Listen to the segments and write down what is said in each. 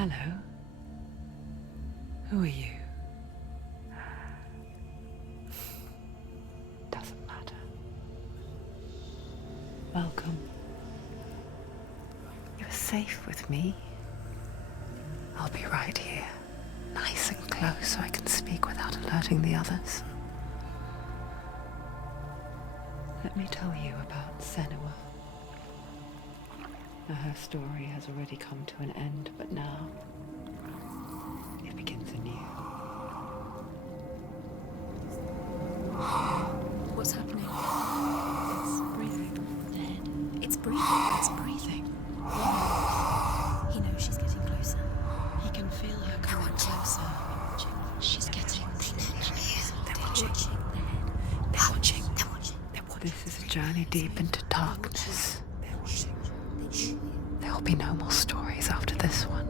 Hello. Who are you? Doesn't matter. Welcome. You're safe with me. I'll be right here, nice and close so I can speak without alerting the others. Let me tell you about Senua. Now, her story has already come to an end, but now it begins anew. What's happening? It's breathing. The head. It's breathing. It's breathing. He knows she's getting closer. He can feel her coming closer. She's getting closer. They're watching. They're watching. They're watching. They're watching. This is a journey deep into darkness. They're watching. There will be no more stories after this one.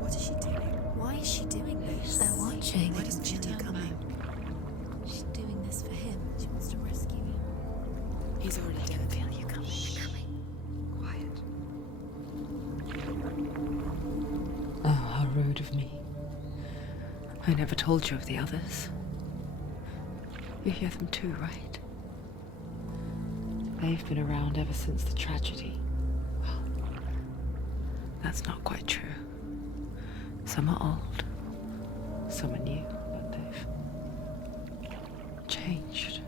What is she doing? Why is she doing this? They're watching. Why doesn't she turn coming? She's doing this for him. She wants to rescue him. He's already dead. I can feel you coming. Quiet. Oh, how rude of me. I never told you of the others. You hear them too, right? They've been around ever since the tragedy. Well, that's not quite true. Some are old, some are new, but they've changed.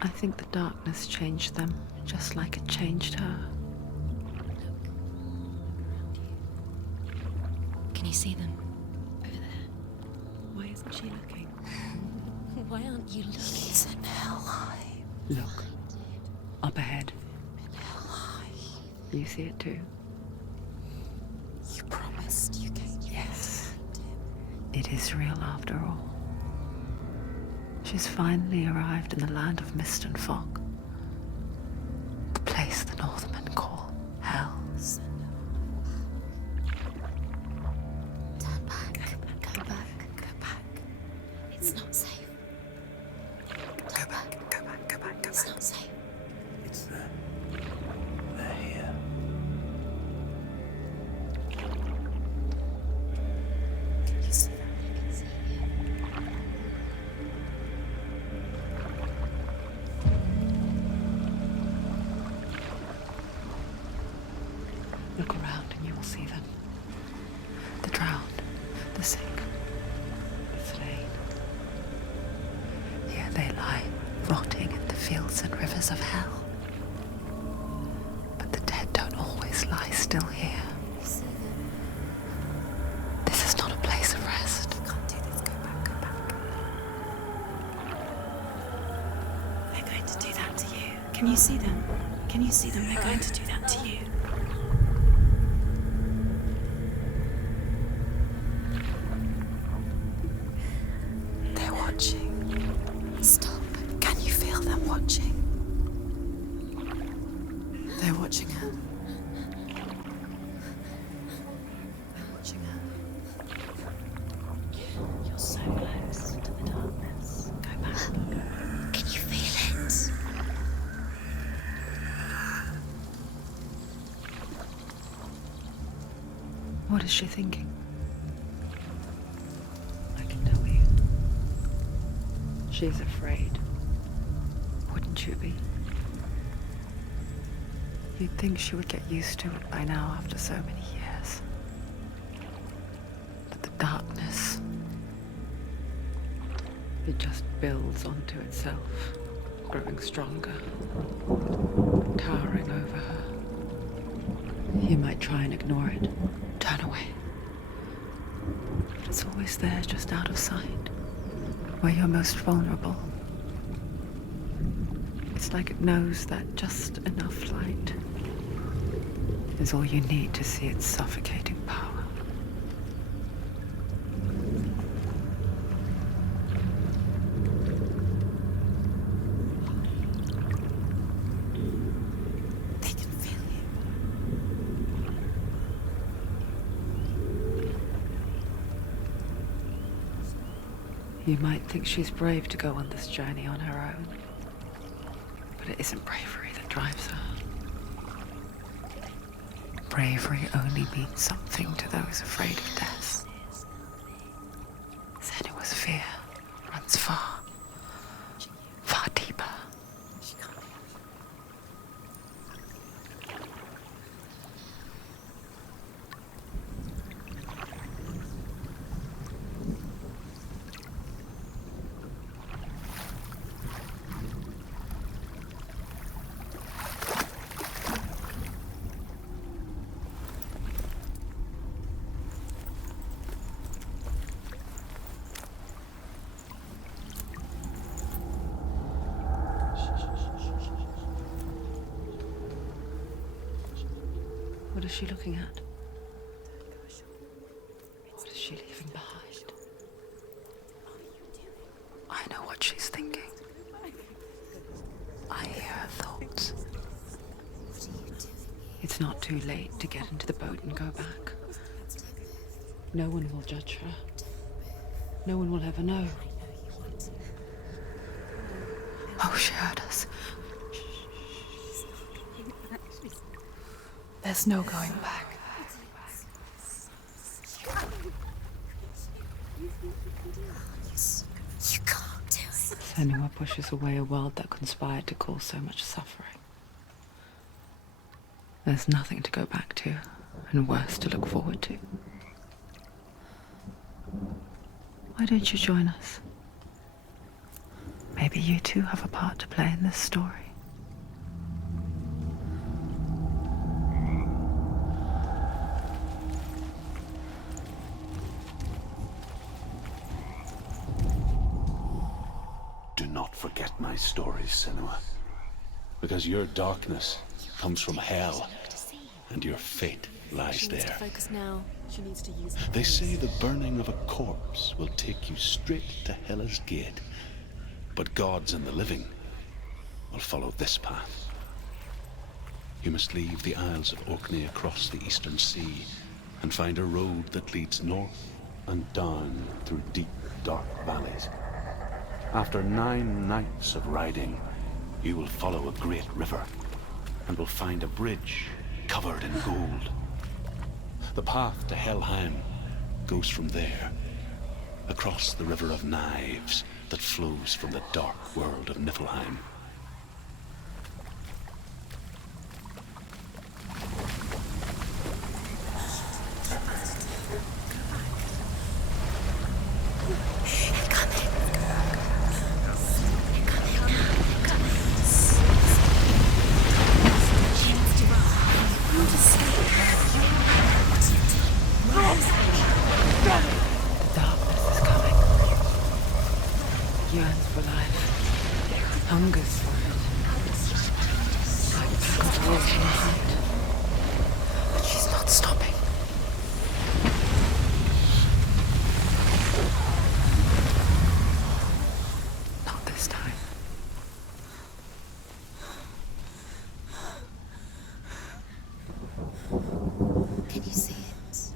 I think the darkness changed them, just like it changed her. Can you see them? Over there. Why isn't she looking? Why aren't you looking? He's in hell. Look, up ahead. You see it too? You promised you came. Yes. It is real after all. She's finally arrived in the land of mist and fog. The place the Northmen call hell. Turn back. Go back. Go back. It's not safe. Go back, go back, go back, go It's back. not safe. It's them. They're here. You see that? I can see you. Look around and you will see them. The drowned, the sick, the slain. Here they lie, rotting in the fields and rivers of hell. But the dead don't always lie still here. You see them? This is not a place of rest. You can't do this. Go back. Go back. They're going to do that to you. Can you see them? Can you see them? They're going to do that to you. They're watching. Stop. Can you feel them watching? They're watching her. They're watching her. You're so close to the darkness. Go back. Can you feel it? What is she thinking? I can tell you. She's afraid. Wouldn't you be? You'd think she would get used to it by now after so many years. But the darkness, it just builds onto itself, growing stronger, towering over her. You might try and ignore it, turn away. But it's always there, just out of sight, where you're most vulnerable. It's like it knows that just enough light is all you need to see its suffocating power. They can feel you. You might think she's brave to go on this journey on her own, but it isn't bravery that drives her. bravery only means something to those afraid of death. Senua's fear runs far, far deeper. What is she looking at? What is she leaving behind? I know what she's thinking. I hear her thoughts. It's not too late to get into the boat and go back. No one will judge her. No one will ever know. Oh, she heard us. There's no going back. You can't do it. Senua pushes away a world that conspired to cause so much suffering. There's nothing to go back to, and worse to look forward to. Why don't you join us? Maybe you too have a part to play in this story. Do not forget my stories, Senua. Because your darkness comes from hell, and your fate lies there. Focus now. She needs to use They say the burning of a corpse will take you straight to Hela's gate. But gods and the living will follow this path. You must leave the Isles of Orkney across the eastern sea and find a road that leads north and down through deep, dark valleys. After 9 nights of riding, you will follow a great river and will find a bridge covered in gold. The path to Helheim goes from there, across the river of knives that flows from the dark world of Niflheim. Yearns for life, hungers for it. Like packled wolves in the hunt. But she's not stopping. Not this time. Can you see it?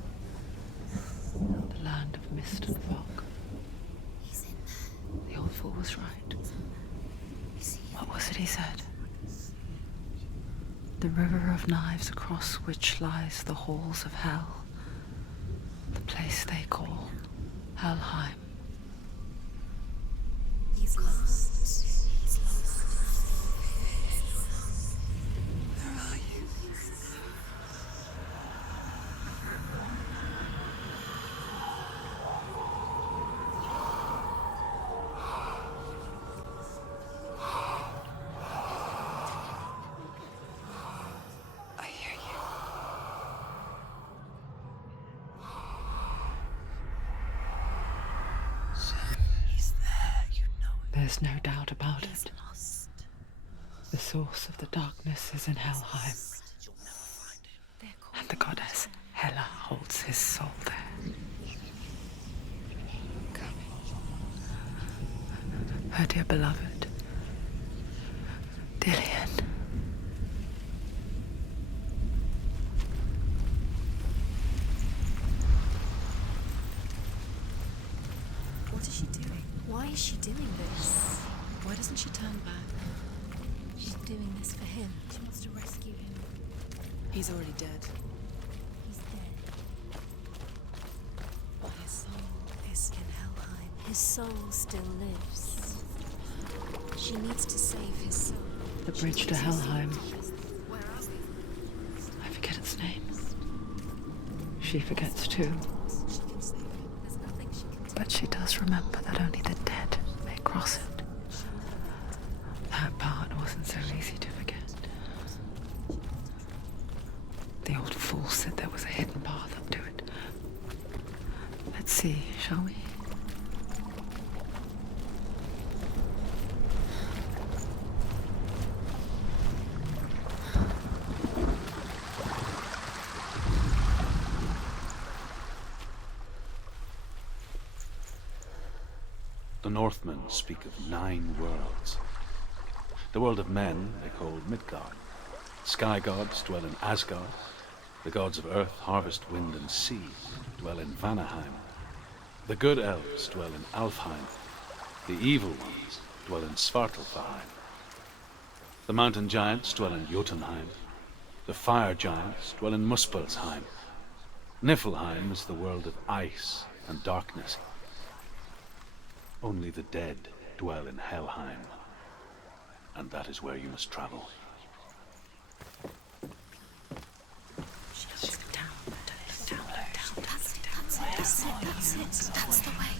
The land of mist and fog. He's in there. The old fool was right. What was it he said? The river of knives across which lies the halls of hell. The place they call Helheim. He's lost. He's lost. Where are you? I hear you. He's there, you know it. There's no doubt about He's it. lost. The source of the darkness is in Helheim, and the goddess Hela holds his soul there. Her dear beloved, Dillian. What is she doing? Why is she doing this? Why doesn't she turn back? She's doing this for him. She wants to rescue him. He's already dead. is in Helheim. His soul still lives. She needs to save his soul. The bridge to Helheim. I forget its name. She forgets too. But she does remember that only the dead may cross it. That part wasn't so easy to forget. The old fool said there was a hidden path up to it. Let's see, shall we? The Northmen speak of 9 worlds. The world of men they call Midgard. Sky gods dwell in Asgard. The gods of earth, harvest, wind and sea dwell in Vanaheim. The good elves dwell in Alfheim. The evil ones dwell in Svartalfheim. The mountain giants dwell in Jotunheim. The fire giants dwell in Muspelheim. Niflheim is the world of ice and darkness. Only the dead dwell in Helheim, and that is where you must travel. That's the way.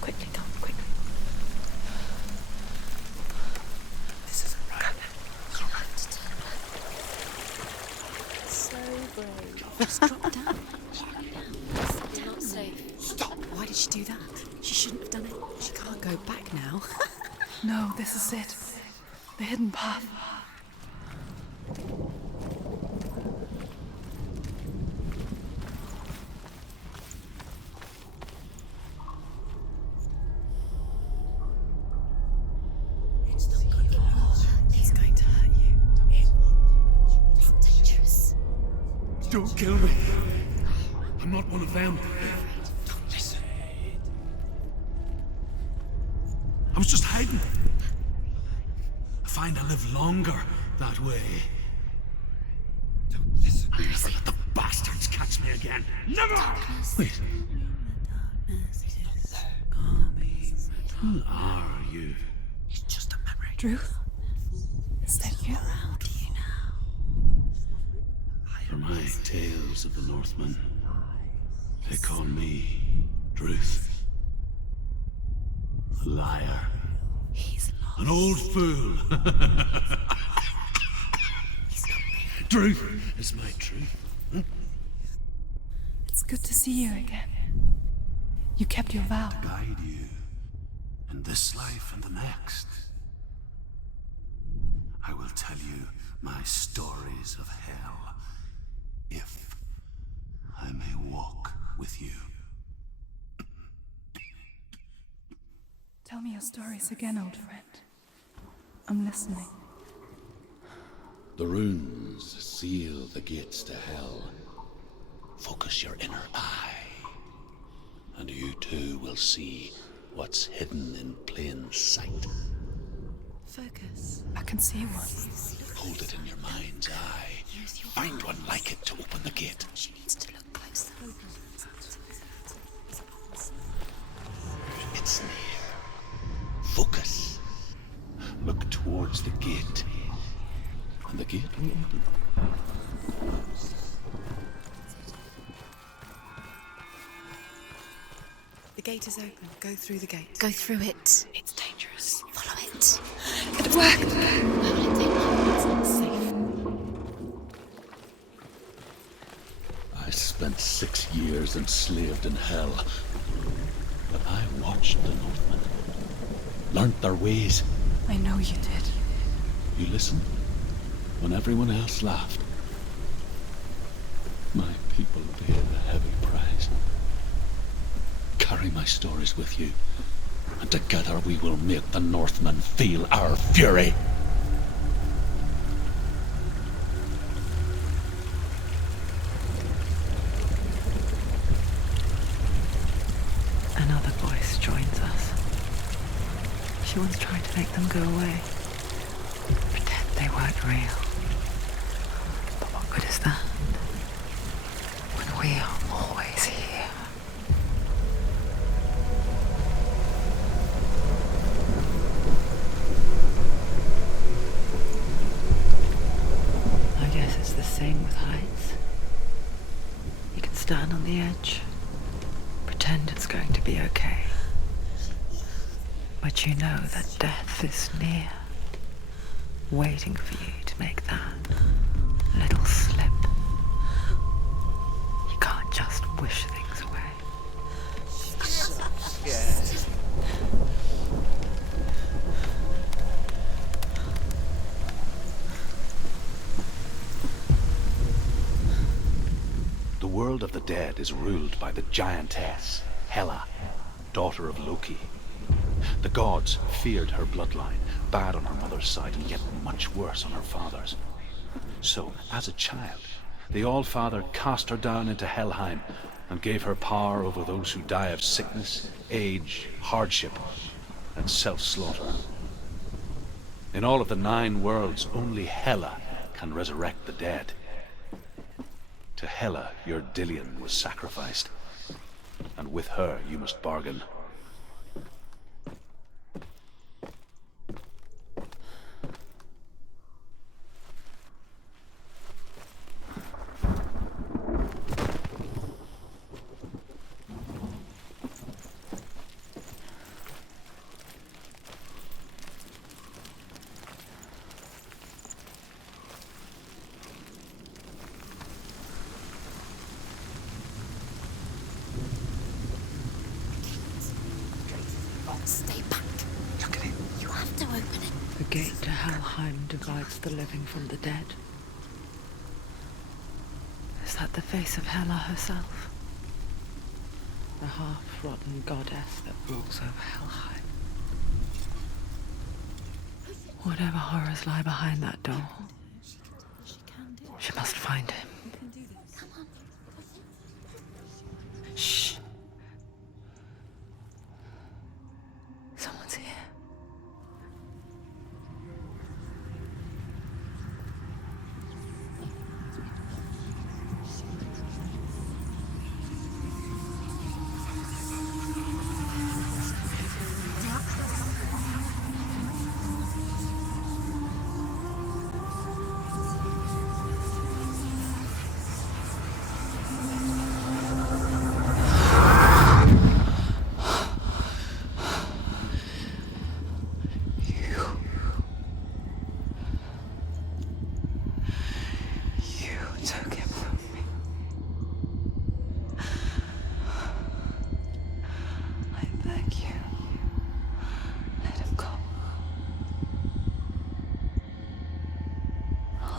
Quickly, Tom, quickly. This isn't right. You have to turn back. So brave. Just drop down. You're not safe. Stop! Why did she do that? She shouldn't have done it. She can't go back now. No, this is it. The hidden path. He's going to hurt you. It's dangerous. Don't kill me. I'm not one of them. Don't listen. I was just hiding. I find I live longer that way. Don't listen. Never let the bastards catch me again. Never! Wait. Who are you? It's just a memory. Druth? Is that you? How do you now? For my tales of the Northmen, they call me Druth. A liar. He's lost. An old fool. Truth is my truth. Huh? It's good to see you again. You kept your vow. Guide you in this life and the next. I will tell you my stories of hell, if I may walk with you. Tell me your stories again, old friend. I'm listening. The runes seal the gates to hell. Focus your inner eye, and you too will see what's hidden in plain sight. Focus. I can see one. Hold it in your mind's eye. Find one like it to open the gate. She needs to look closer. It's near. Focus. Look towards the gate, and the gate will open. The gate is open. Go through the gate. Go through it. It's dangerous. Follow it. It worked! Why would it take long? It's not safe. I spent 6 years enslaved in hell, but I watched the Northmen, learnt their ways. I know you did. You listened when everyone else laughed. My people paid a heavy price. Carry my stories with you, and together we will make the Northmen feel our fury. Another voice joins us. She once tried to make them go away. Pretend they weren't real. But what good is that? lights. You can stand on the edge, pretend it's going to be okay. But you know that death is near, waiting for you to make that little slip. You can't just wish things away. The world of the dead is ruled by the giantess, Hela, daughter of Loki. The gods feared her bloodline, bad on her mother's side and yet much worse on her father's. So, as a child, the All-Father cast her down into Helheim and gave her power over those who die of sickness, age, hardship, and self-slaughter. In all of the 9 worlds, only Hela can resurrect the dead. To Hela, your Dillion was sacrificed, and with her you must bargain. Stay back. Look at him. You have to open it. The gate to Helheim divides the living from the dead. Is that the face of Hela herself? The half-rotten goddess that rules over Helheim. Whatever horrors lie behind that door, she must find him. Shh. Someone's here.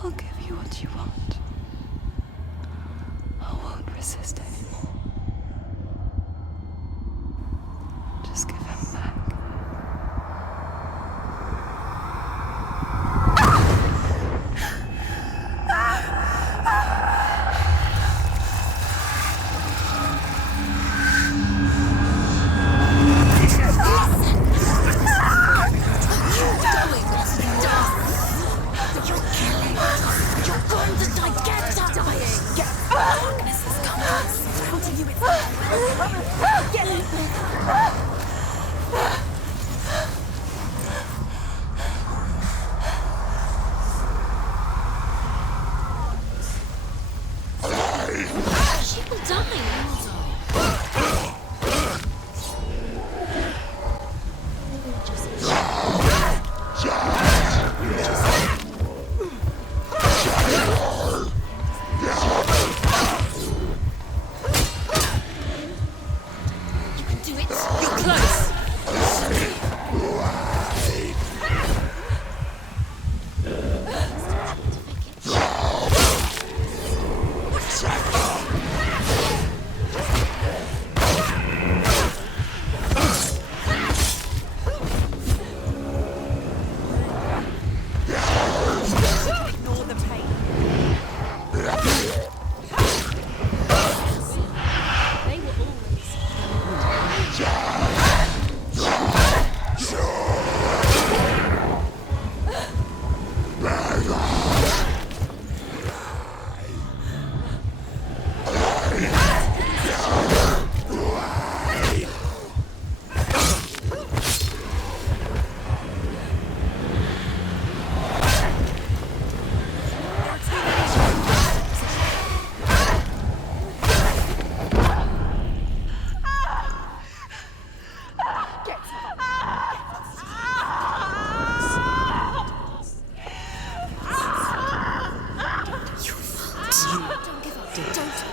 I'll give you what you want. I won't resist anymore. Just give him back. You did this.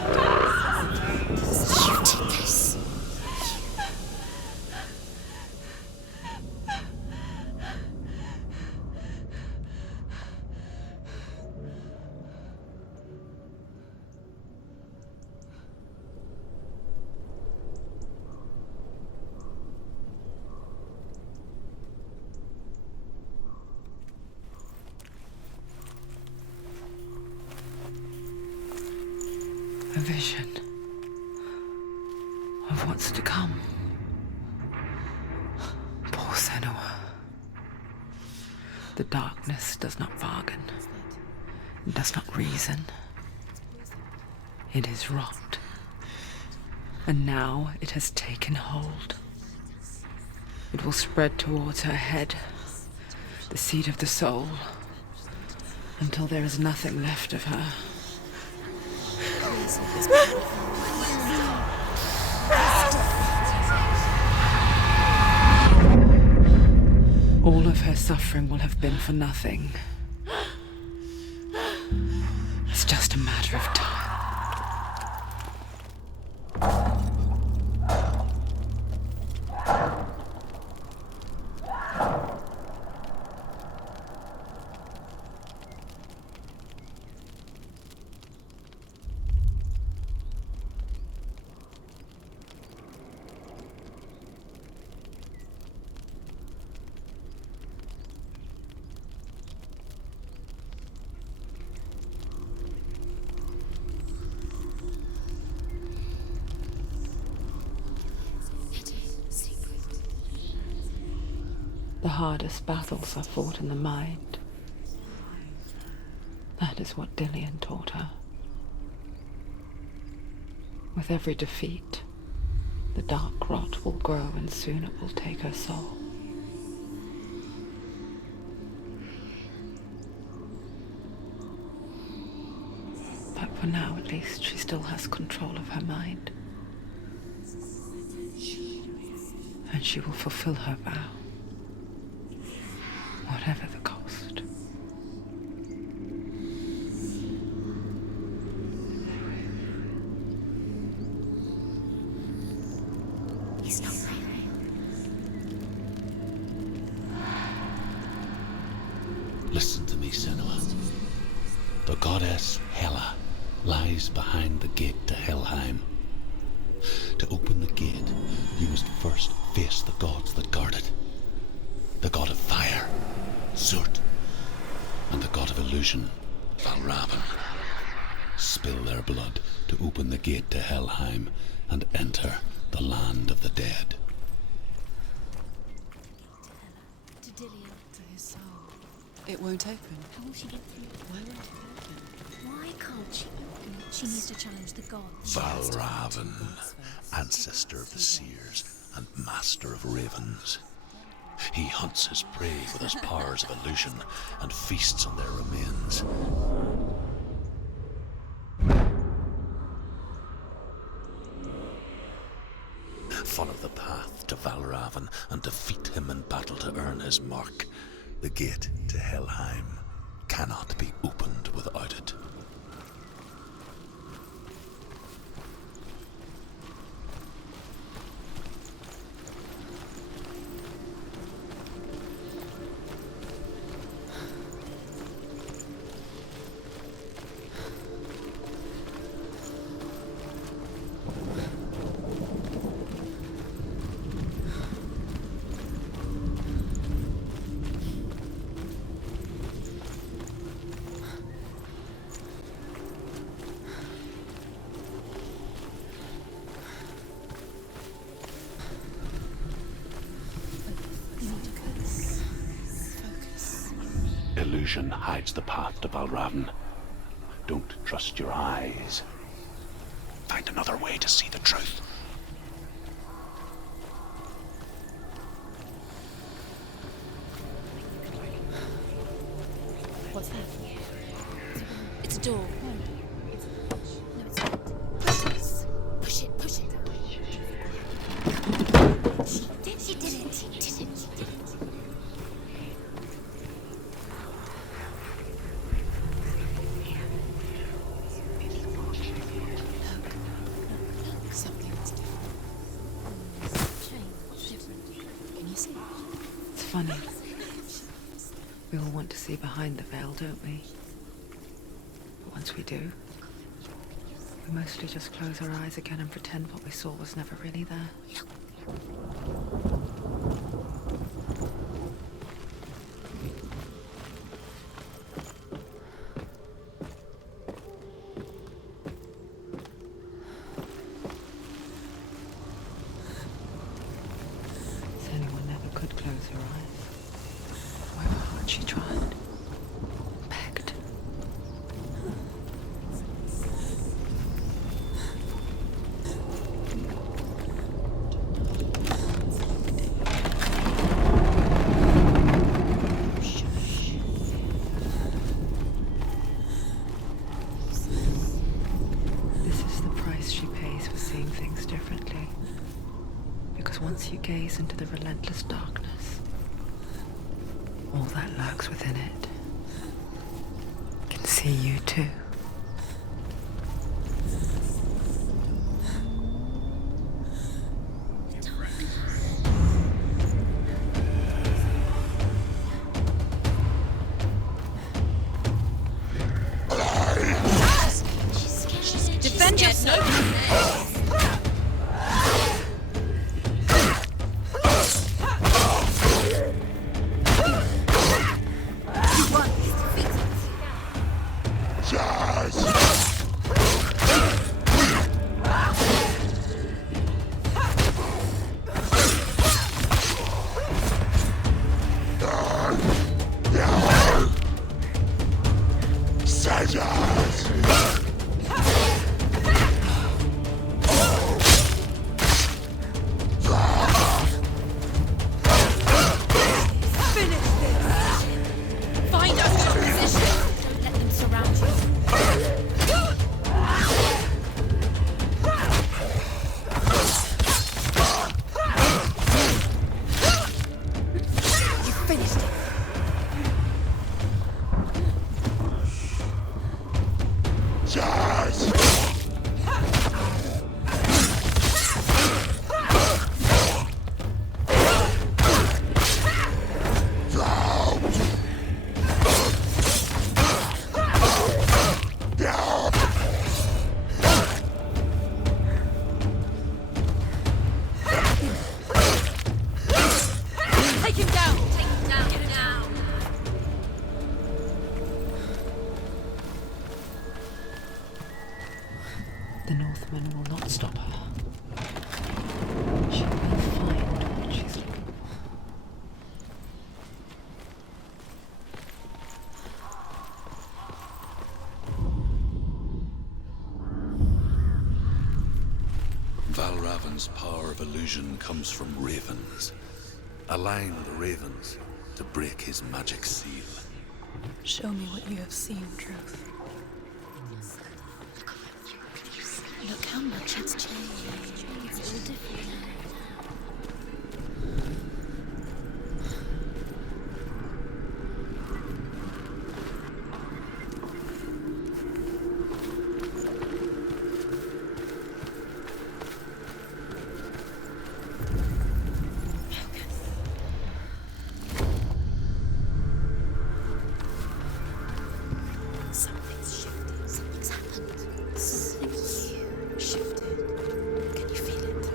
A vision of what's to come. Poor Senua. The darkness does not bargain. It does not reason. It is rot. And now it has taken hold. It will spread towards her head, the seat of the soul, until there is nothing left of her. All of her suffering will have been for nothing. It's just a matter of time. The hardest battles are fought in the mind. That is what Dillian taught her. With every defeat, the dark rot will grow and soon it will take her soul. But for now, at least, she still has control of her mind. And she will fulfill her vow. Whatever the cost. He's not right. Listen to me, Senua. The goddess Hela lies behind the gate to Helheim. To open the gate, you must first face the gods that guard it. The god of fire, Zurt, and the god of illusion, Valravn. Spill their blood to open the gate to Helheim and enter the land of the dead. To Dillian. To his soul. It won't open. How will she get through? Why won't it open? Why can't she open it? She needs to challenge the gods. Valravn, ancestor of the seers and master of ravens. He hunts his prey with his powers of illusion and feasts on their remains. Follow the path to Valravn and defeat him in battle to earn his mark. The gate to Helheim cannot be opened without it. Illusion hides the path to Valravn. Don't trust your eyes. Find another way to see the truth. What's that? It's a door. No, it's not. Push it. Push it. She did it. She did it. funny. We all want to see behind the veil, don't we? But once we do, we mostly just close our eyes again and pretend what we saw was never really there. Senua never could close her eyes. However hard she tried. Begged. This is the price she pays for seeing things differently. Because once you gaze into the relentless darkness, all that lurks within it can see you too. Defend yourself! Find out your position! Don't let them surround you. You finished it. Take him down! Take him down! Get him down! The Northmen will not stop her. She will find what she's looking for. Valravan's power of illusion comes from ravens. Align the ravens to break his magic seal. Show me what you have seen, truth. Look how much it's changed. It's all different now. Something's shifted. Something's happened. Something huge shifted. Can you feel it?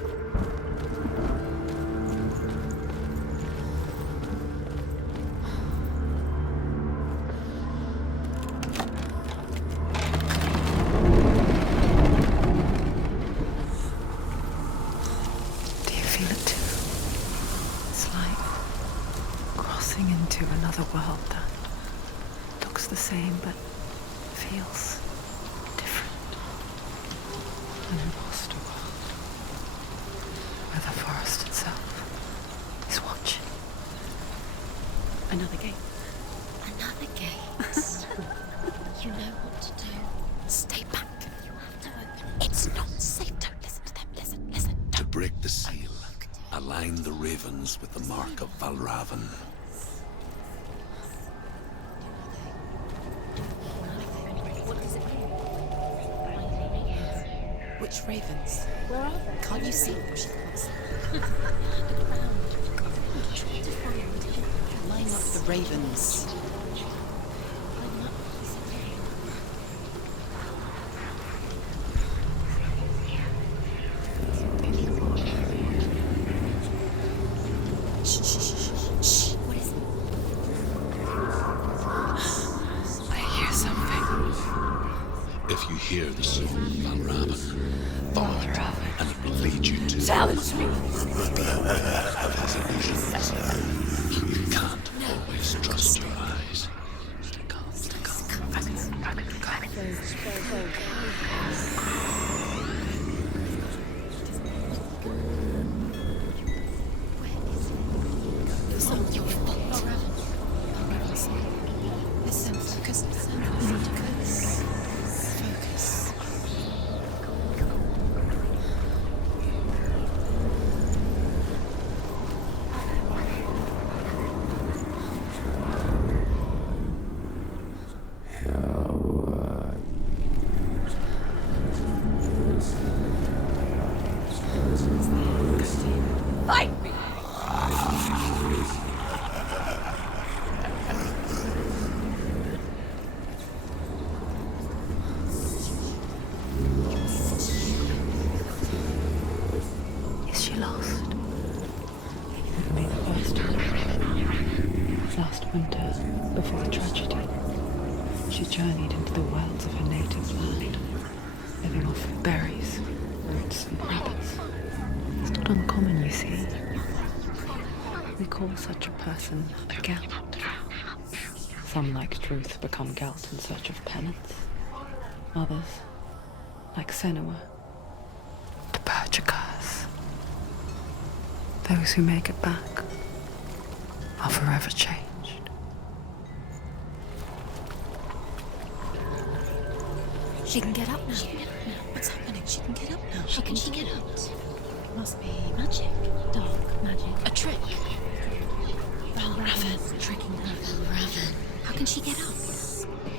Do you feel it too? It's like crossing into another world that looks the same but feels different. An imposter world where the forest itself is watching. Another gate. Another gate. You know what to do. Stay back. You have to open it. It's not safe. Don't listen to them. Listen. To break the seal, align the ravens with the mark of Valravan. Which ravens? Where are they? Can't you see them? She can't see. Look around. Line up the ravens. What is it? I hear something. If you hear the soul of Van Raven, follow it, and it will lead you to Challenge me. his illusions. You can't always trust your eyes. It's not your fault. Listen, focus. Focus. Focus. Fight me. Is she lost? It would be the first time. Last winter, before the tragedy, she journeyed into the wilds of her native land, living off berries, roots, and rabbits. It's not uncommon, you see. We call such a person a gelt. Some, like truth, become gelt in search of penance. Others, like Senua, the purchasers. Those who make it back are forever changed. She can get up now. What's happening? She can get up now. How can she get up? Must be magic. Dark magic. A trick. Raven. Tricking her. Raven. How can she get up?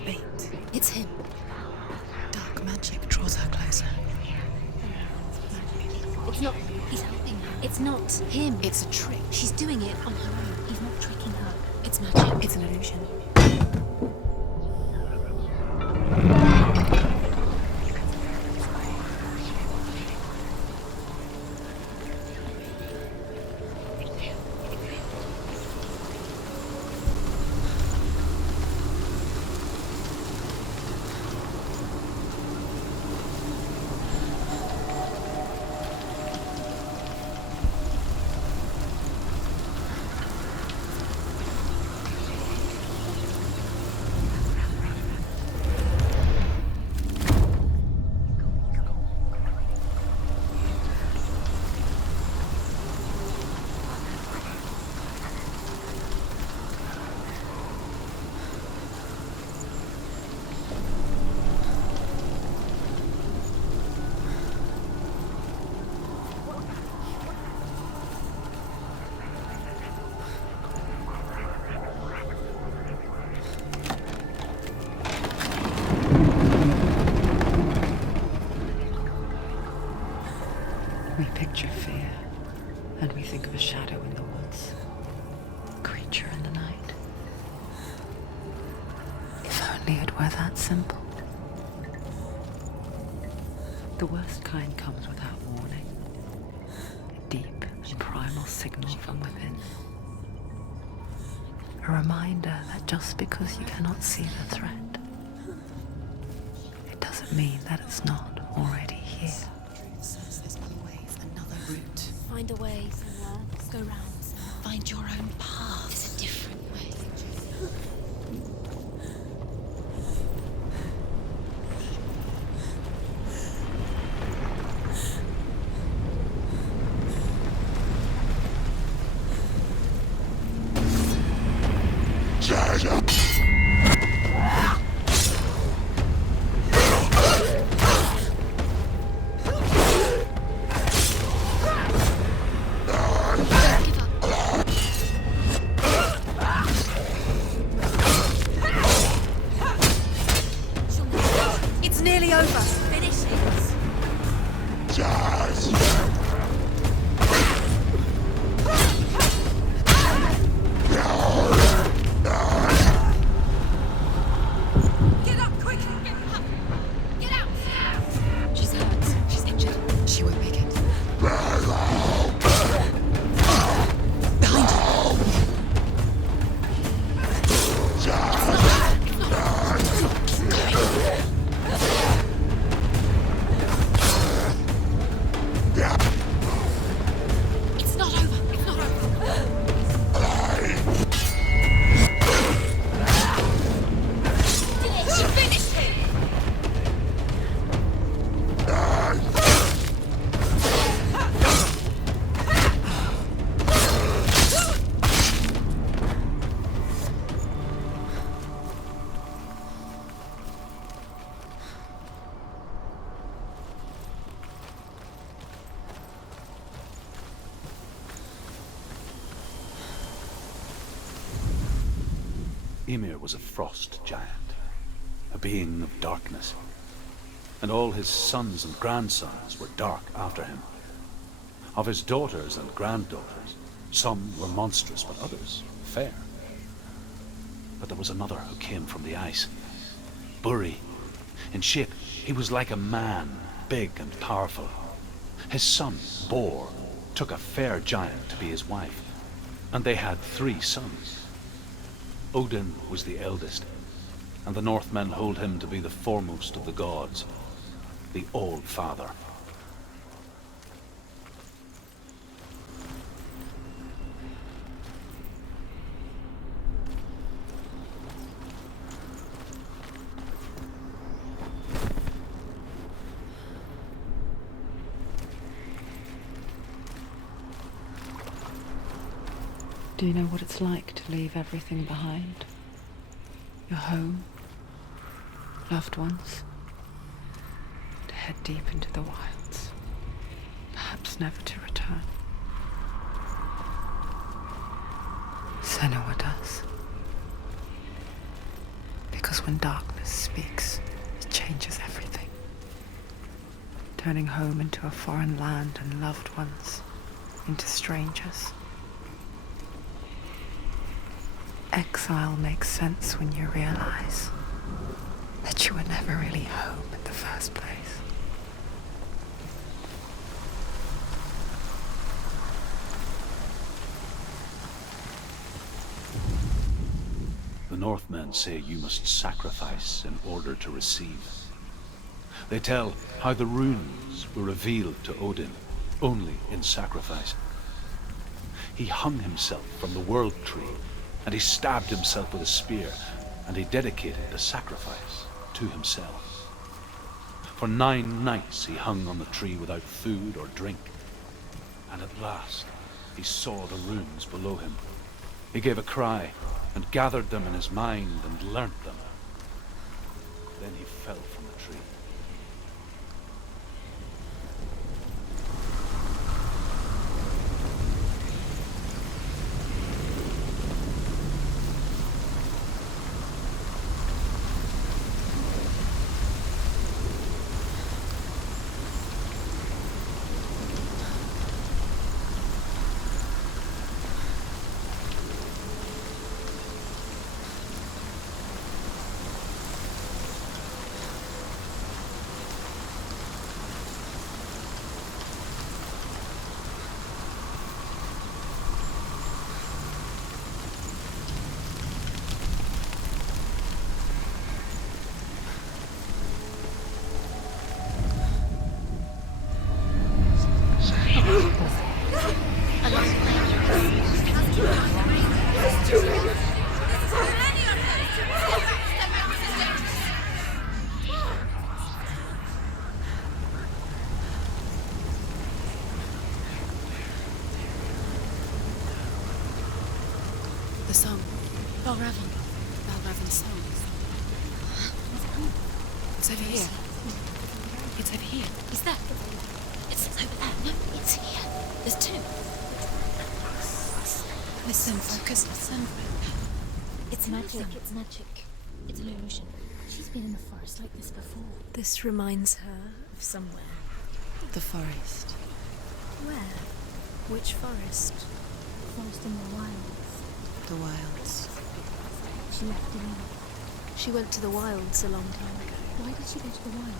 Bait. It's him. Dark magic draws her closer. It's not. He's helping her. It's not him. It's a trick. She's doing it on her own. He's not tricking her. It's magic. It's an illusion. We picture fear, and we think of a shadow in the woods, a creature in the night. If only it were that simple. The worst kind comes without warning, a deep and primal signal from within. A reminder that just because you cannot see the threat, it doesn't mean that it's not already here. Truth says there's always another route. Find a way somewhere. Go round. Find your own path. There's a different way. It's nearly over. Finish it. Ymir was a frost giant, a being of darkness, and all his sons and grandsons were dark after him. Of his daughters and granddaughters, some were monstrous, but others fair. But there was another who came from the ice. Buri. In shape, he was like a man, big and powerful. His son, Bor, took a fair giant to be his wife, and they had 3 sons. Odin was the eldest, and the Northmen hold him to be the foremost of the gods, the All-Father. Do you know what it's like to leave everything behind? Your home, loved ones, to head deep into the wilds, perhaps never to return. Senua does. Because when darkness speaks, it changes everything, turning home into a foreign land and loved ones into strangers. Exile makes sense when you realize that you were never really home in the first place. The Northmen say you must sacrifice in order to receive. They tell how the runes were revealed to Odin only in sacrifice. He hung himself from the world tree, and he stabbed himself with a spear, and he dedicated the sacrifice to himself. For 9 nights he hung on the tree without food or drink, and at last he saw the runes below him. He gave a cry, and gathered them in his mind and learnt them. Then he fell from the tree. The song. Balraven's song. It's over here. It's over here. Is that? It's over there. No, it's here. There's 2. Listen, focus, listen. It's magic. It's magic. It's an illusion. She's been in the forest like this before. This reminds her of somewhere. The forest. Where? Which forest? Forest in the wilds. The wilds. She left in. She went to the wilds a long time ago. Why did she go to the wilds?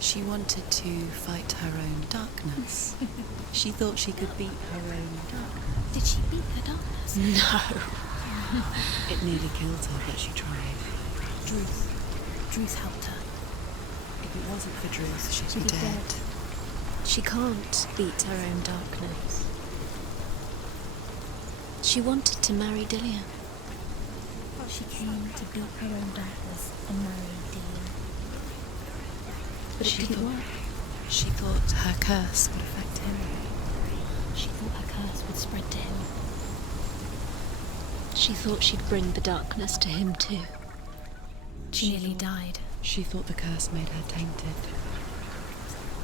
She wanted to fight her own darkness. She thought she could beat her own darkness. Did she beat the darkness? No. It nearly killed her, but she tried. Druth helped her. If it wasn't for Druth, she'd She'd be be dead. dead. She can't beat her own darkness. She wanted to marry Dillian. She came to beat her own darkness and marry Dillian. But it didn't work. She thought her curse would affect him. She thought her curse would spread to him. She thought she'd bring the darkness to him too. She nearly died. She thought the curse made her tainted.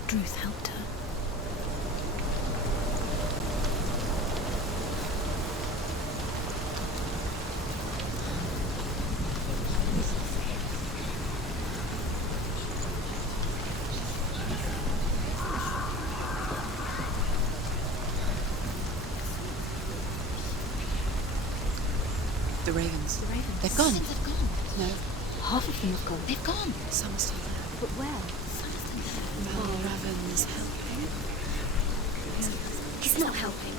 Druth helped her. The ravens. The ravens. They've gone. They've gone. No. Half of them have gone. They've gone. Some are still there. But where? Some of them there. Val Raven's helping. He's not helping.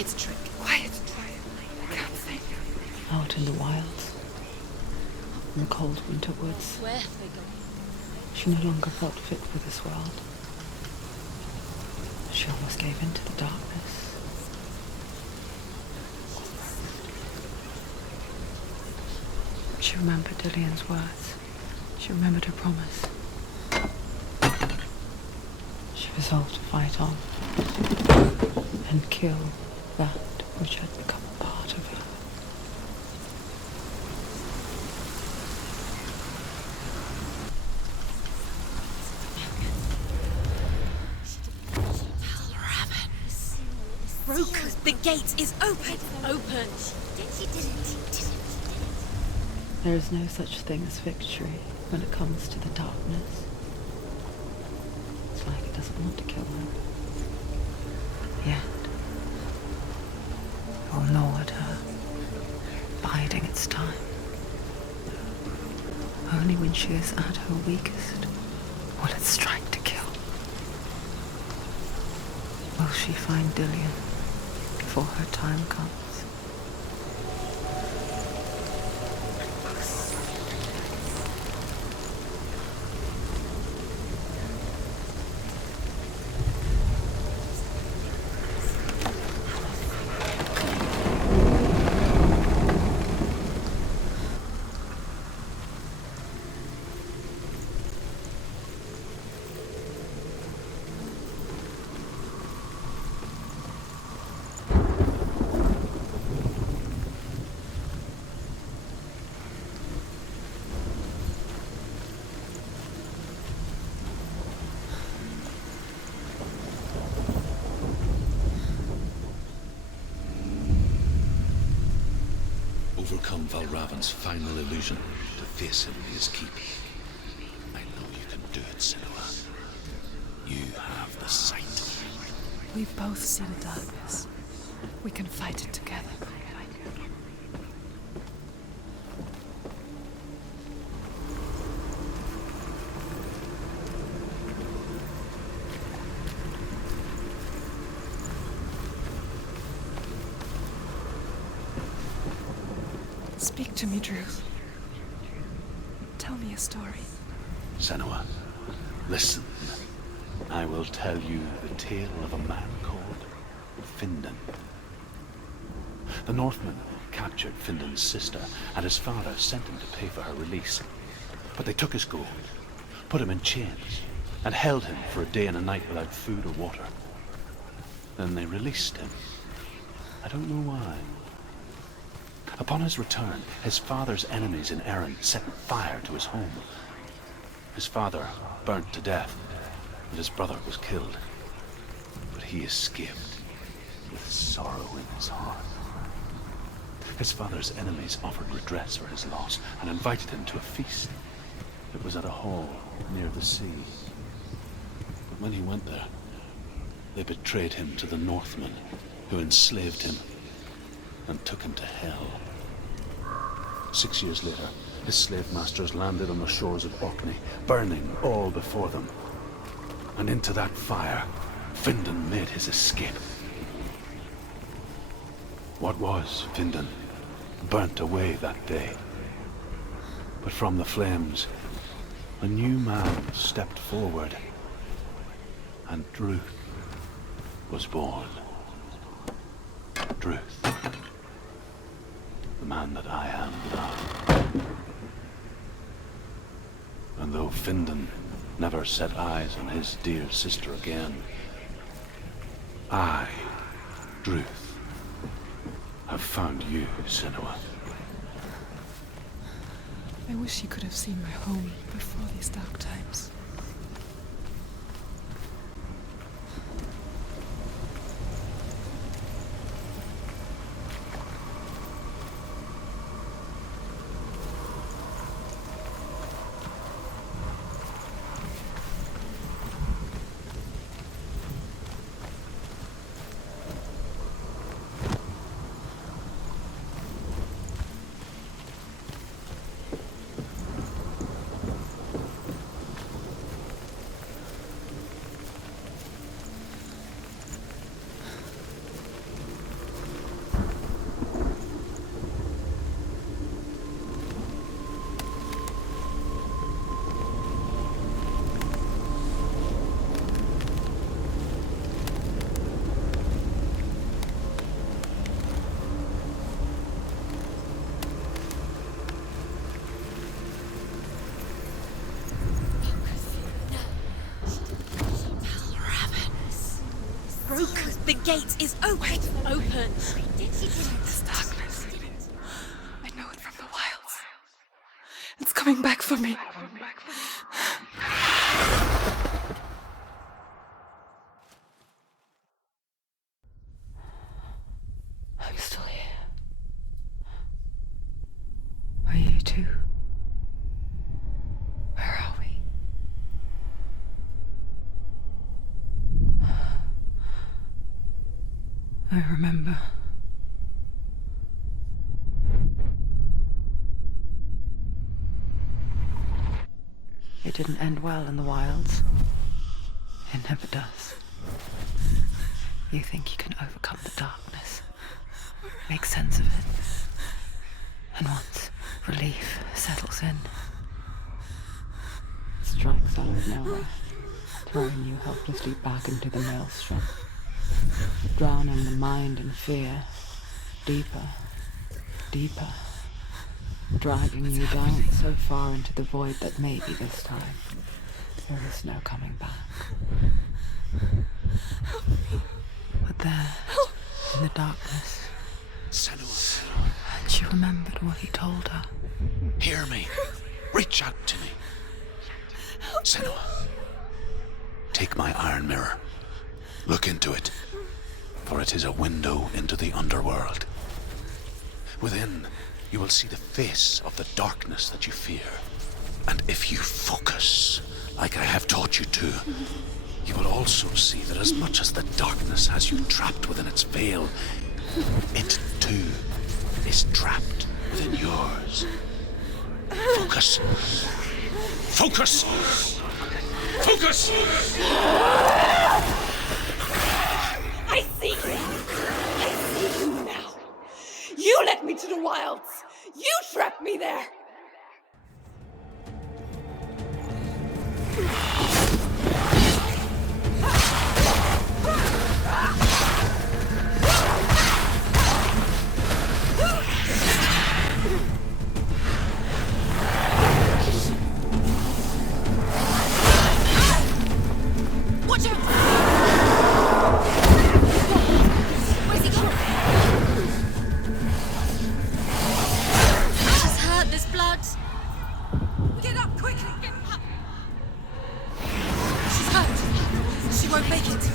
It's a trick. Quiet. I can't think. Out in the wilds, in the cold winter woods, Where have they gone? she no longer felt fit for this world. She almost gave in to the darkness. She remembered Dillian's words. She remembered her promise. She resolved to fight on and kill that which had become a part of her. Broken. The gate is open. Open. She didn't. There is no such thing as victory when it comes to the darkness. It's like it doesn't want to kill her. Yet, it will gnaw at her, biding its time. Only when she is at her weakest will it strike to kill. Will she find Dillian before her time comes? Overcome Valravan's final illusion to face him in his keep. I know you can do it, Senua. You have the sight. We both see the darkness. We can fight it together. Speak to me, Drew. Tell me a story. Senua, listen. I will tell you the tale of a man called Findan. The Northmen captured Findan's sister, and his father sent him to pay for her release. But they took his gold, put him in chains, and held him for a day and a night without food or water. Then they released him. I don't know why. Upon his return, his father's enemies in Erin set fire to his home. His father burnt to death, and his brother was killed. But he escaped with sorrow in his heart. His father's enemies offered redress for his loss and invited him to a feast. It was at a hall near the sea. But when he went there, they betrayed him to the Northmen, who enslaved him and took him to hell. 6 years later, his slave masters landed on the shores of Orkney, burning all before them. And into that fire, Findan made his escape. What was Findan burnt away that day. But from the flames, a new man stepped forward, and Druth was born. Druth. The man that I am now. And though Findan never set eyes on his dear sister again, I, Druth, have found you, Senua. I wish you could have seen my home before these dark times. The gate is open. Open. This darkness. I know it from the wilds. It's coming back for me. I'm still here. Are you too? Where are we? I remember. It didn't end well in the wilds. It never does. You think you can overcome the darkness, make sense of it, and once relief settles in, it strikes out of nowhere, throwing you helplessly back into the maelstrom, drowning the mind in fear, deeper, deeper, dragging you down so far into the void that maybe this time there is no coming back. But there, in the darkness, Senua, she remembered what he told her. hear me. Reach out to me. Senua, take my iron mirror. Look into it, for it is a window into the underworld. Within, you will see the face of the darkness that you fear. And if you focus, like I have taught you to, you will also see that as much as the darkness has you trapped within its veil, it too is trapped within yours. Focus. Focus! Focus! I see you! I see you now! You led me to the wilds! You trapped me there! Watch out! Where's he gone? She's hurt, there's blood. Get up quickly! Get up! She's hurt. She won't make it.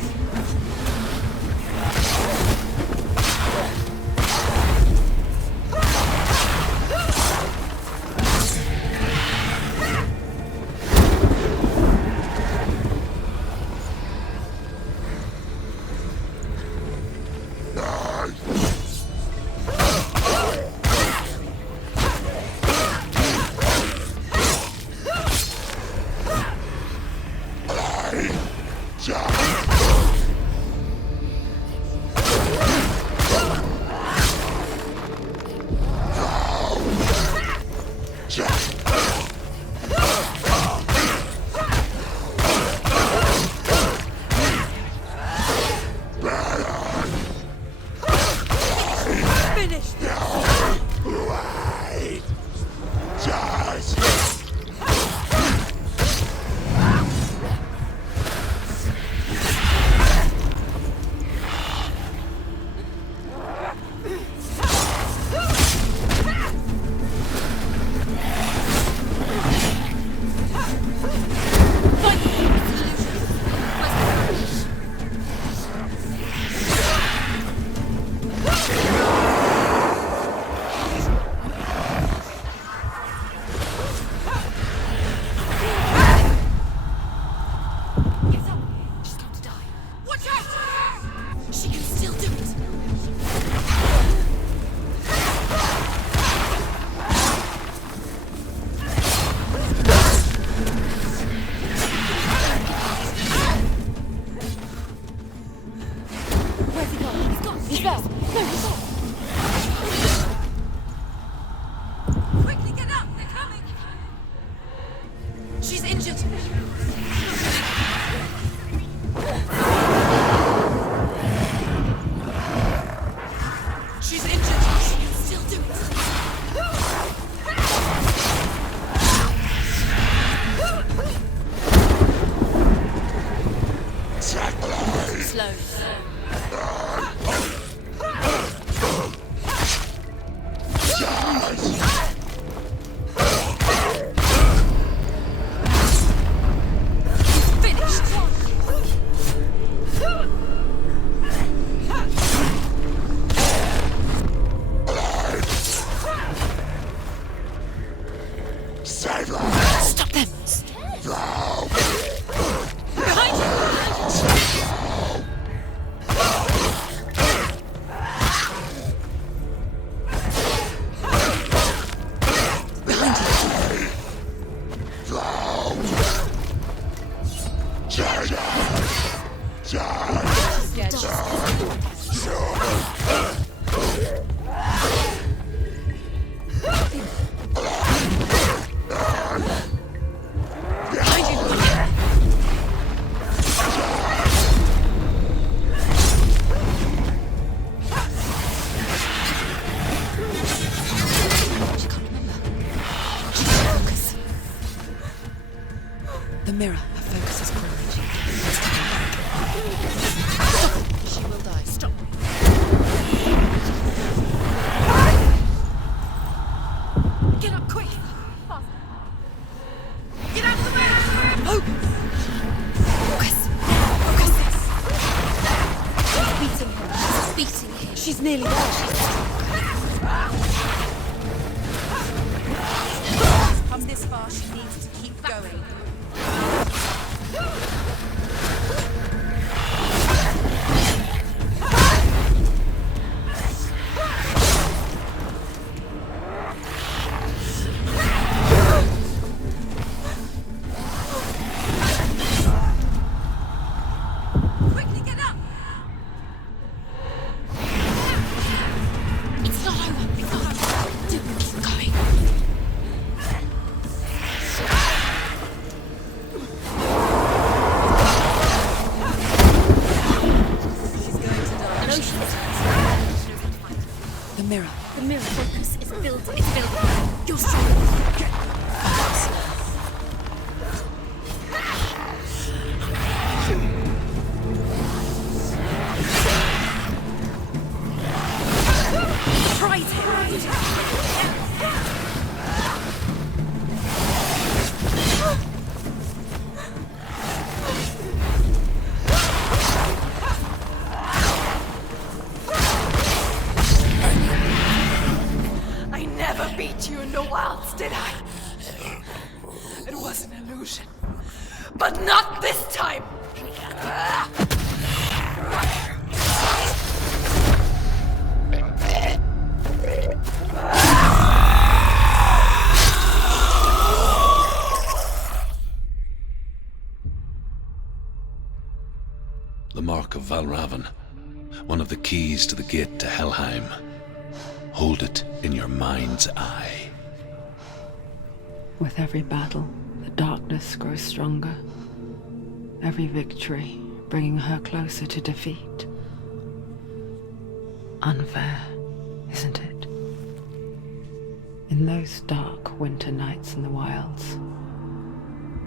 Stop them! Behind you! The mirror, her focus is crawling. Stop! She will die. Stop! Get up, quick! Get out of the way! Oh! Focus! Focus! Beating him. She's beating him. She's nearly there. She's come this far, she needs to keep going. Quickly get up! It's not over. It's not over. Do keep going. The mirror. The mirror focus is building. It's building. You're strong. Get focus. Try I never beat you in the wilds, did I? It was an illusion. But not this time! The mark of Valravan, one of the keys to the gate to Helheim. Hold it in your mind's eye. With every battle, the darkness grows stronger. Every victory bringing her closer to defeat. Unfair, isn't it? In those dark winter nights in the wilds,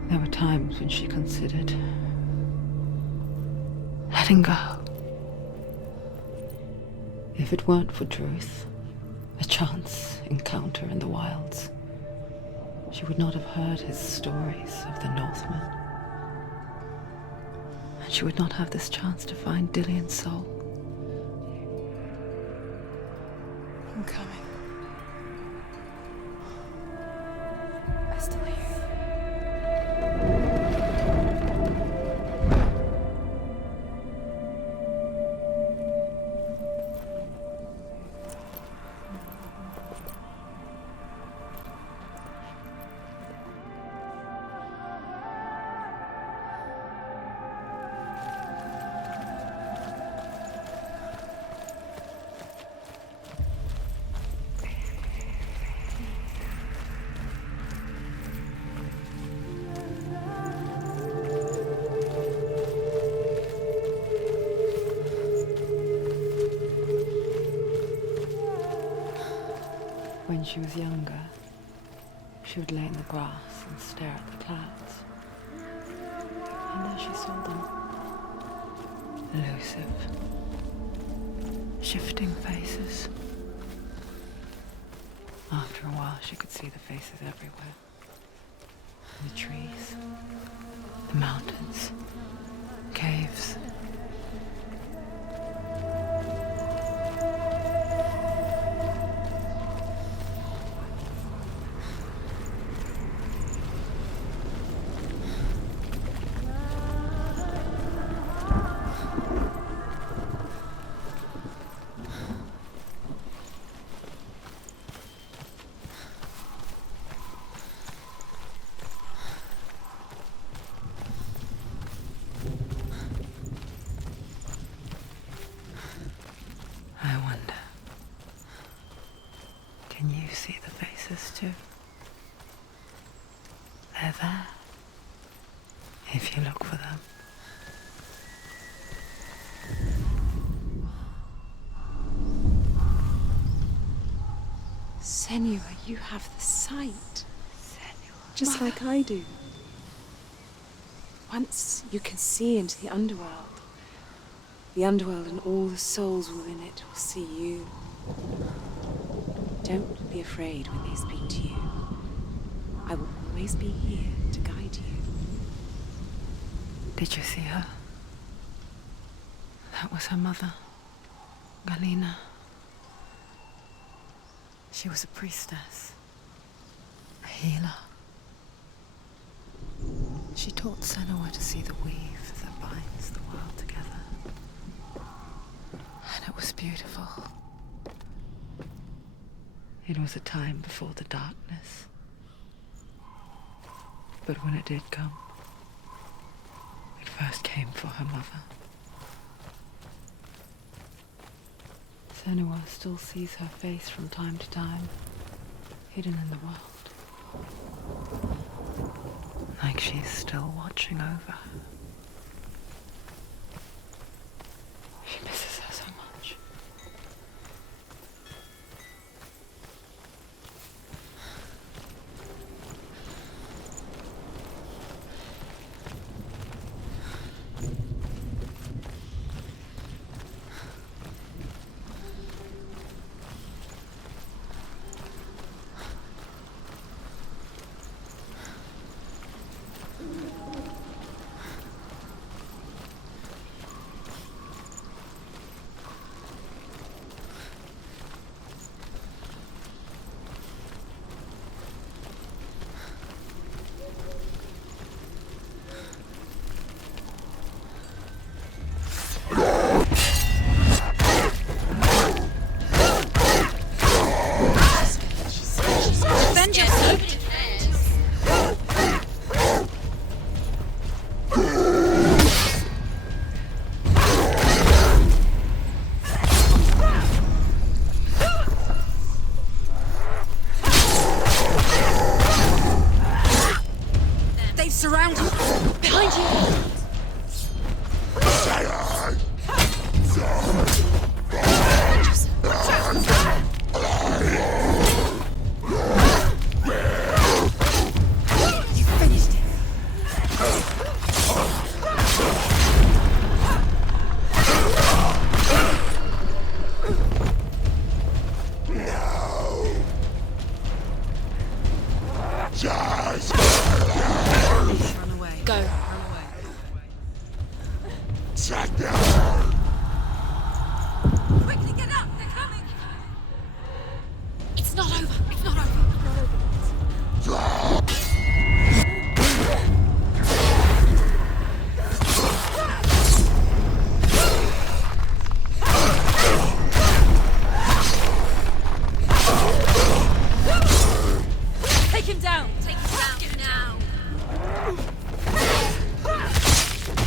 there were times when she considered letting go. If it weren't for Truth, a chance encounter in the wilds, she would not have heard his stories of the Northmen. And she would not have this chance to find Dillion's soul. I'm coming. I still hear you. When she was younger, she would lay in the grass and stare at the clouds. And there she saw them. elusive, shifting faces. After a while, she could see the faces everywhere. The trees, the mountains, caves. I wonder, can you see the faces too? They're there, if you look for them. Senua, you have the sight. Senua. Just like I do. Once you can see into the underworld and all the souls within it will see you. Don't be afraid when they speak to you. I will always be here to guide you. Did you see her? That was her mother, Galina. She was a priestess, a healer. She taught Senua to see the weave that binds the world together. And it was beautiful. It was a time before the darkness. But when it did come, it first came for her mother. Senua still sees her face from time to time, hidden in the world. Like she's still watching over her. She misses her so much.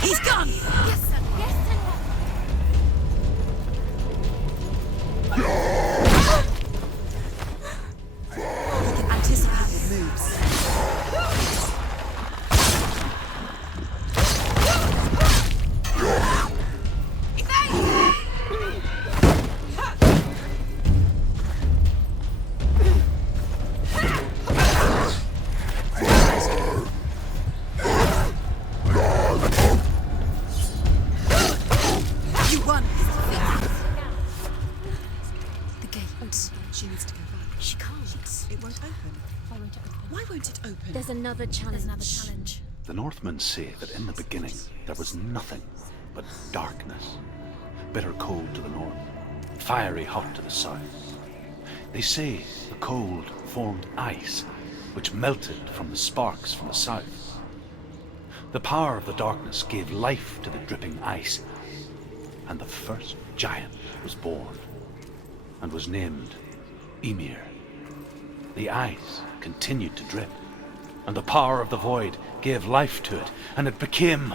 He's gone! Yes, sir. Yes, sir. won't it open? There's another challenge. The Northmen say that in the beginning there was nothing but darkness. Bitter cold to the north, fiery hot to the south. They say the cold formed ice, which melted from the sparks from the south. The power of the darkness gave life to the dripping ice, and the first giant was born, and was named Ymir. The ice continued to drip, and the power of the void gave life to it, and it became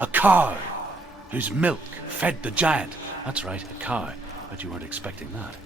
a cow, whose milk fed the giant. That's right, a cow, but you weren't expecting that.